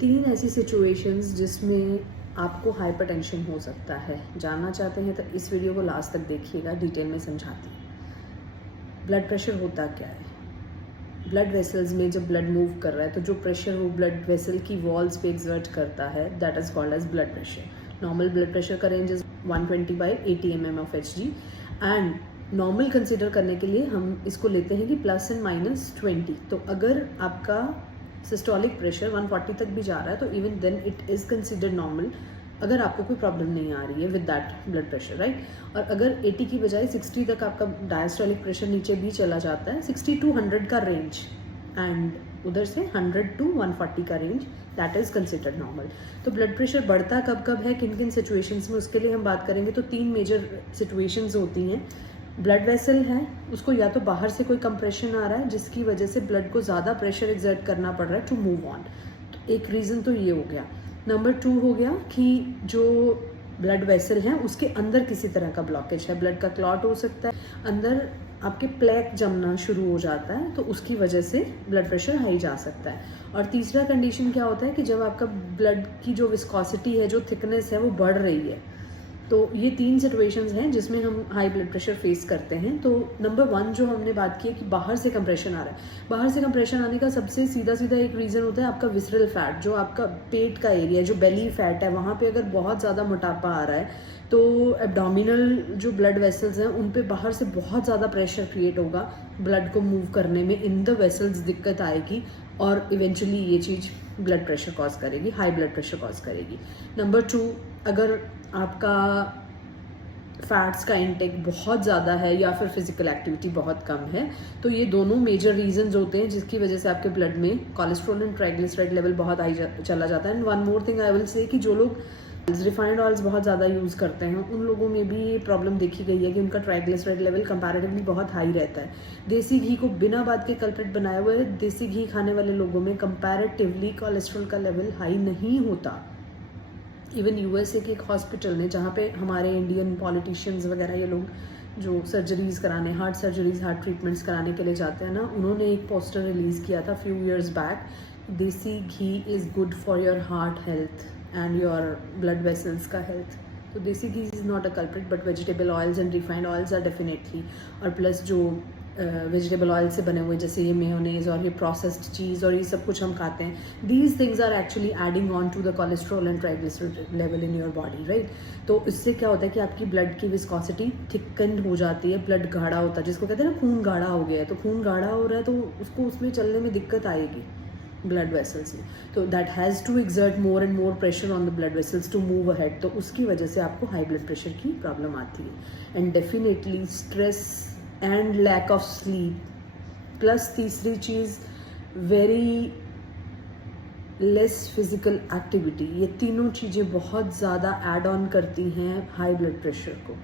तीन ऐसी सिचुएशंस जिसमें आपको हाइपरटेंशन हो सकता है। जानना चाहते हैं तो इस वीडियो को लास्ट तक देखिएगा, डिटेल में समझाती हूँ। ब्लड प्रेशर होता क्या है? ब्लड वेसल्स में जब ब्लड मूव कर रहा है तो जो प्रेशर वो ब्लड वेसल की वॉल्स पे एक्सर्ट करता है, that is called as blood pressure. Normal blood pressure का range is 120/80 mm of Hg and normal consider करने के लिए हम इसको लेते हैं कि प्लस एंड माइनस 20। तो अगर आपका सिस्टोलिक प्रेशर 140 तक भी जा रहा है तो even then it is considered normal, अगर आपको कोई प्रॉब्लम नहीं आ रही है with that blood pressure, right. और अगर 80 की बजाय 60 तक आपका डायस्टोलिक प्रेशर नीचे भी चला जाता है, 60 to 100 का रेंज एंड उधर से 100 to 140 का range, that is considered normal. तो ब्लड प्रेशर बढ़ता कब कब है, किन किन सिचुएशंस में, उसके लिए हम बात करेंगे। तो तीन मेजर सिचुएशंस होती हैं। ब्लड वेसल है, उसको या तो बाहर से कोई कंप्रेशन आ रहा है जिसकी वजह से ब्लड को ज़्यादा प्रेशर एक्सर्ट करना पड़ रहा है टू मूव ऑन, तो एक रीज़न तो ये हो गया। नंबर 2 हो गया कि जो ब्लड वेसल है उसके अंदर किसी तरह का ब्लॉकेज है, ब्लड का क्लॉट हो सकता है, अंदर आपके प्लेक जमना शुरू हो जाता है, तो उसकी वजह से ब्लड प्रेशर हाई जा सकता है। और तीसरा कंडीशन क्या होता है कि जब आपका ब्लड की जो विस्कोसिटी है, जो थिकनेस है, वो बढ़ रही है। तो ये तीन सिचुएशंस हैं जिसमें हम हाई ब्लड प्रेशर फेस करते हैं। तो नंबर 1 जो हमने बात की है कि बाहर से कंप्रेशन आ रहा है, बाहर से कंप्रेशन आने का सबसे सीधा एक रीज़न होता है आपका विसरल फैट, जो आपका पेट का एरिया, जो बेली फैट है, वहाँ पे अगर बहुत ज़्यादा मोटापा आ रहा है तो एब्डोमिनल जो ब्लड वेसल्स हैं उन पे बाहर से बहुत ज़्यादा प्रेशर क्रिएट होगा, ब्लड को मूव करने में इन द वेसल्स दिक्कत आएगी और इवेंचुअली ये चीज़ ब्लड प्रेशर कॉज करेगी, हाई ब्लड प्रेशर कॉज करेगी। नंबर 2, अगर आपका फैट्स का इंटेक बहुत ज़्यादा है या फिर फिजिकल एक्टिविटी बहुत कम है, तो ये दोनों मेजर रीजंस होते हैं जिसकी वजह से आपके ब्लड में कोलेस्ट्रॉल एंड ट्राइग्लिसराइड लेवल बहुत हाई चला जाता है। And one more thing I will say कि जो लोग रिफाइंड ऑयल्स बहुत ज़्यादा यूज़ करते हैं उन लोगों में भी ये प्रॉब्लम देखी गई है कि उनका ट्राइग्लिसराइड लेवल कंपैरेटिवली बहुत हाई रहता है। देसी घी को बिना बात के कल्प्रिट बनाया हुआ है, देसी घी खाने वाले लोगों में कंपैरेटिवली कोलेस्ट्रॉल का लेवल हाई नहीं होता। इवन यूएसए के एक हॉस्पिटल ने, जहाँ पे हमारे इंडियन पॉलिटिशियंस वगैरह ये लोग जो सर्जरीज कराने, हार्ट सर्जरीज, हार्ट ट्रीटमेंट्स कराने के लिए जाते हैं ना, उन्होंने एक पोस्टर रिलीज़ किया था few years back, desi ghee is good for your heart health and your blood vessels का हेल्थ। तो desi ghee is not a culprit but vegetable oils and refined oils are definitely, और प्लस जो वेजिटेबल ऑयल से बने हुए जैसे ये मेयोनेज और ये प्रोसेस्ड चीज़ और ये सब कुछ हम खाते हैं, these things are actually adding on to the cholesterol and triglyceride level in your body, right. तो इससे क्या होता है कि आपकी ब्लड की विस्कोसिटी थिकन्ड हो जाती है, ब्लड गाढ़ा होता है, जिसको कहते हैं ना खून गाढ़ा हो गया है। तो खून गाढ़ा हो रहा है तो उसको उसमें चलने में दिक्कत आएगी ब्लड वेसल्स में, तो that has to exert more and more pressure on the blood vessels to move ahead, तो उसकी वजह से आपको हाई ब्लड प्रेशर की प्रॉब्लम आती है। And definitely stress and lack of sleep, plus तीसरी चीज़ वेरी लेस फिजिकल एक्टिविटी, ये तीनों चीज़ें बहुत ज़्यादा ऐड ऑन करती हैं हाई ब्लड प्रेशर को।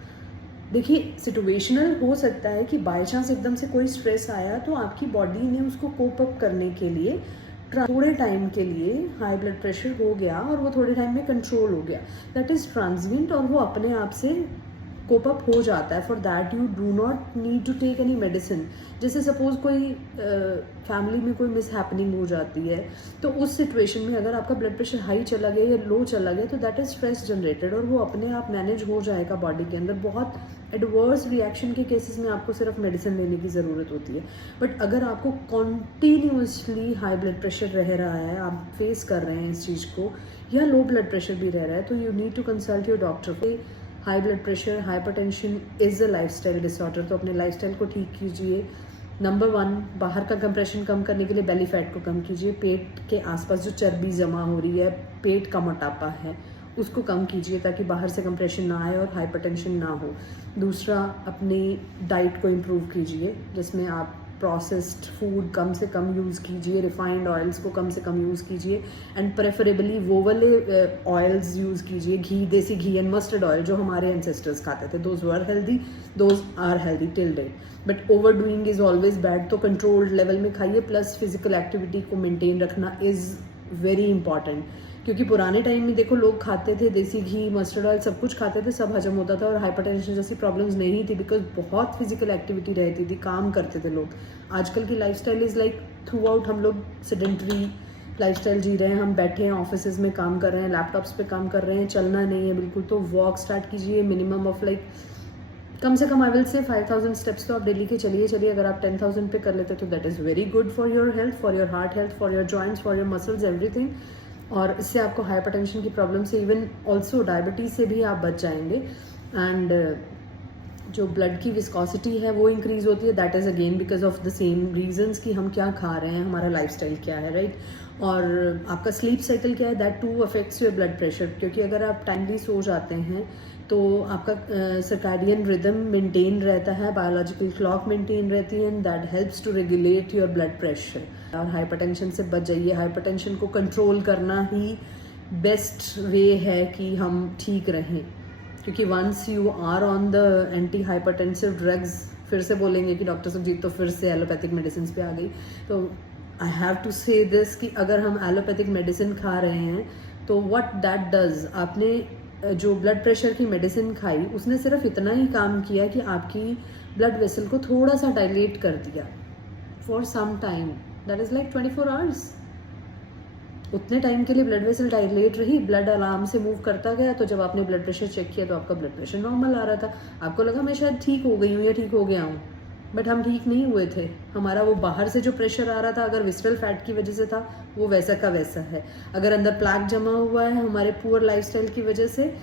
देखिए, सिचुएशनल हो सकता है कि बाय चांस एकदम से कोई स्ट्रेस आया तो आपकी बॉडी ने उसको कोप अप करने के लिए थोड़े टाइम के लिए हाई ब्लड प्रेशर हो गया और वो थोड़े टाइम में कंट्रोल हो गया, दैट इज़ ट्रांजिएंट, और वो अपने आप से कोप अप हो जाता है। For that you do not need to take any medicine. जैसे सपोज कोई फैमिली में कोई मिस हैपनिंग हो जाती है, तो उस सिचुएशन में अगर आपका ब्लड प्रेशर हाई चला गया या लो चला गया तो दैट इज़ स्ट्रेस जनरेटेड और वो अपने आप मैनेज हो जाएगा बॉडी के अंदर। बहुत एडवर्स रिएक्शन के केसेस में आपको सिर्फ मेडिसिन लेने की ज़रूरत होती है। बट अगर आपको कॉन्टीन्यूसली हाई ब्लड प्रेशर रह रहा है, आप फेस कर रहे हैं इस चीज़ को, या लो ब्लड प्रेशर भी रह रहा है, तो you need to consult your doctor. High blood pressure, hypertension is a lifestyle disorder, तो अपने लाइफस्टाइल को ठीक कीजिए। नंबर 1, बाहर का कंप्रेशन कम करने के लिए बेली फैट को कम कीजिए। पेट के आसपास जो चर्बी जमा हो रही है, पेट का मोटापा है, उसको कम कीजिए ताकि बाहर से कंप्रेशन ना आए और हाइपरटेंशन ना हो। दूसरा, अपनी डाइट को इम्प्रूव कीजिए जिसमें आप प्रोसेस्ड फूड कम से कम यूज़ कीजिए, रिफाइंड ऑयल्स को कम से कम यूज़ कीजिए, एंड प्रेफरेबली वो वाले ऑयल्स यूज़ कीजिए, घी, देसी घी एंड मस्टर्ड ऑयल जो हमारे एंसेस्टर्स खाते थे। Those are healthy, those are healthy till date, but over doing is always bad. तो कंट्रोल्ड लेवल में खाइए, प्लस फिजिकल एक्टिविटी को मेंटेन रखना इज़ वेरी इंपॉर्टेंट, क्योंकि पुराने टाइम में देखो लोग खाते थे देसी घी, मस्टर्ड ऑयल, सब कुछ खाते थे, सब हजम होता था और हाइपरटेंशन जैसी प्रॉब्लम्स नहीं थी, बिकॉज बहुत फिजिकल एक्टिविटी रहती थी, काम करते थे लोग। आजकल की lifestyle is like through out हम लोग सेडेंटरी लाइफस्टाइल जी रहे हैं, हम बैठे हैं, ऑफिस में काम कर रहे हैं, लैपटॉप्स पे काम कर रहे हैं, चलना नहीं है बिल्कुल, तो वॉक स्टार्ट कीजिए। मिनिमम ऑफ लाइक कम से कम आई विल से 5000 स्टेप्स तो आप डेली के चलिए। अगर आप 10,000 पे कर लेते तो that is very good for your health, for your heart health, for your joints, for your muscles, everything. और इससे आपको हाइपरटेंशन की प्रॉब्लम से, इवन ऑल्सो डायबिटीज़ से भी आप बच जाएंगे। एंड जो ब्लड की विस्कोसिटी है वो इंक्रीज होती है, that is again because of the same reasons कि हम क्या खा रहे हैं, हमारा लाइफस्टाइल क्या है, राइट। और आपका स्लीप साइकिल क्या है, that too affects your blood pressure, क्योंकि अगर आप टाइमली सो जाते हैं तो आपका सर्कैडियन रिदम मेंटेन रहता है, बायोलॉजिकल क्लॉक मेंटेन रहती है, and that helps to regulate your blood pressure. और हाइपरटेंशन से बच जाइए। हाइपरटेंशन को कंट्रोल करना ही बेस्ट वे है कि हम ठीक रहें, क्योंकि once you are on the anti hypertensive drugs, फिर से बोलेंगे कि डॉक्टर सुजीत तो फिर से एलोपैथिक मेडिसिन पे आ गई, तो आई हैव टू से दिस कि अगर हम एलोपैथिक मेडिसिन खा रहे हैं तो व्हाट दैट डज, आपने जो ब्लड प्रेशर की मेडिसिन खाई उसने सिर्फ इतना ही काम किया कि आपकी ब्लड वेसल को थोड़ा सा डायलेट कर दिया for some time, that is like 24 hours. उतने टाइम के लिए ब्लड वेसल डायलेट रही, ब्लड आराम से मूव करता गया, तो जब आपने ब्लड प्रेशर चेक किया तो आपका ब्लड प्रेशर नॉर्मल आ रहा था। आपको लगा मैं शायद ठीक हो गई हूँ या ठीक हो गया हूँ, बट हम ठीक नहीं हुए थे। हमारा वो बाहर से जो प्रेशर आ रहा था, अगर विस्ट्रल फैट की वजह से था, वो वैसा का वैसा है। अगर अंदर प्लैक जमा हुआ है हमारे पुअर लाइफस्टाइल की वजह से,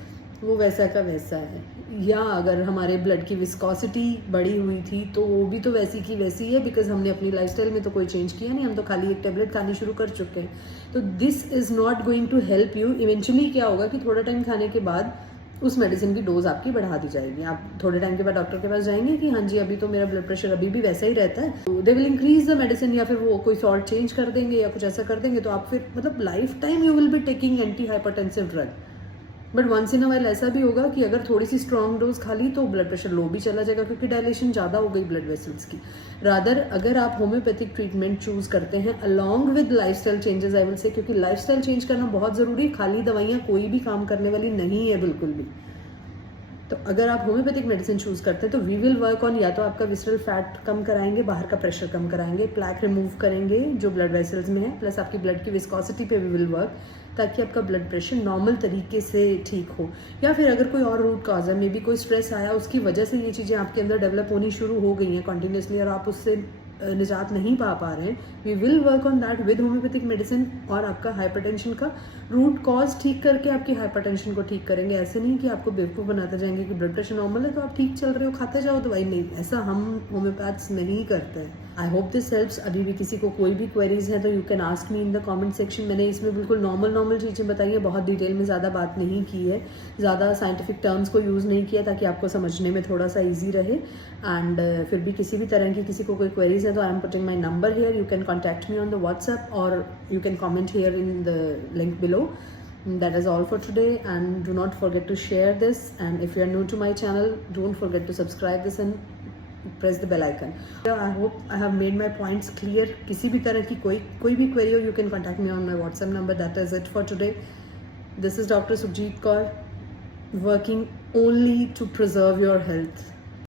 वो वैसा का वैसा है। या अगर हमारे ब्लड की विस्कोसिटी बढ़ी हुई थी तो वो भी तो वैसी की वैसी है, बिकॉज हमने अपनी लाइफस्टाइल में तो कोई चेंज किया नहीं, हम तो खाली एक टेबलेट खानी शुरू कर चुके हैं। तो this is not going to help you. Eventually क्या होगा कि थोड़ा टाइम खाने के बाद उस मेडिसिन की डोज आपकी बढ़ा दी जाएगी। आप थोड़े टाइम के बाद डॉक्टर के पास जाएंगे कि हाँ जी अभी तो मेरा ब्लड प्रेशर अभी भी वैसा ही रहता है, तो they will increase the medicine, या फिर वो कोई सॉल्ट चेंज कर देंगे या कुछ ऐसा कर देंगे, तो आप फिर मतलब life time you will be taking anti hypertensive drug. But once in a while ऐसा भी होगा कि अगर थोड़ी सी स्ट्रॉन्ग डोज खा ली तो ब्लड प्रेशर लो भी चला जाएगा, क्योंकि डायलेशन ज़्यादा हो गई ब्लड वेसल्स की। रादर अगर आप होम्योपैथिक ट्रीटमेंट चूज करते हैं along with lifestyle changes, I will say, क्योंकि लाइफस्टाइल चेंज करना बहुत ज़रूरी, खाली दवाइयाँ कोई भी काम करने वाली नहीं है बिल्कुल भी। तो अगर आप होम्योपैथिक मेडिसिन चूज करते हैं तो वी विल वर्क ऑन, या तो आपका विसरल फैट कम कराएंगे, बाहर का प्रेशर कम कराएंगे, प्लैक रिमूव करेंगे जो ब्लड वेसल्स में है, प्लस आपकी ब्लड की विस्कोसिटी पे वी विल वर्क, ताकि आपका ब्लड प्रेशर नॉर्मल तरीके से ठीक हो। या फिर अगर कोई और रूट कॉज है, मे बी कोई स्ट्रेस आया, उसकी वजह से ये चीज़ें आपके अंदर डेवलप होनी शुरू हो गई हैं कंटिन्यूसली और आप उससे निजात नहीं पा रहे हैं, we will work on that with homeopathic medicine, और आपका हाइपरटेंशन का रूट कॉज ठीक करके आपकी हाइपरटेंशन को ठीक करेंगे। ऐसे नहीं कि आपको बेवकूफ़ बनाते जाएंगे कि ब्लड प्रेशर नॉर्मल है तो आप ठीक चल रहे हो, खाते जाओ दवाई, नहीं, ऐसा हम होम्योपैथ्स नहीं करते हैं। I hope this helps. अभी भी किसी को कोई भी क्वेरीज है तो you can ask me in the comment section. मैंने इसमें बिल्कुल नॉर्मल चीज़ें बताई है, बहुत डिटेल में ज़्यादा बात नहीं की है, ज़्यादा साइंटिफिक टर्म्स को यूज़ नहीं किया, ताकि आपको समझने में थोड़ा सा ईजी रहे। एंड फिर भी किसी भी तरह की किसी को कोई क्वेरीज है तो I am putting my number here, you can contact me on the WhatsApp or you can comment here in the link below. That is all for today, and do not forget to share this, and if you are new to my channel, don't forget to subscribe this and press the bell icon. I hope I have made my points clear. किसी भी तरह की कोई भी query हो, you can contact me on my WhatsApp number. That is it for today. This is Dr. Sukhjeet Kaur, working only to preserve your health.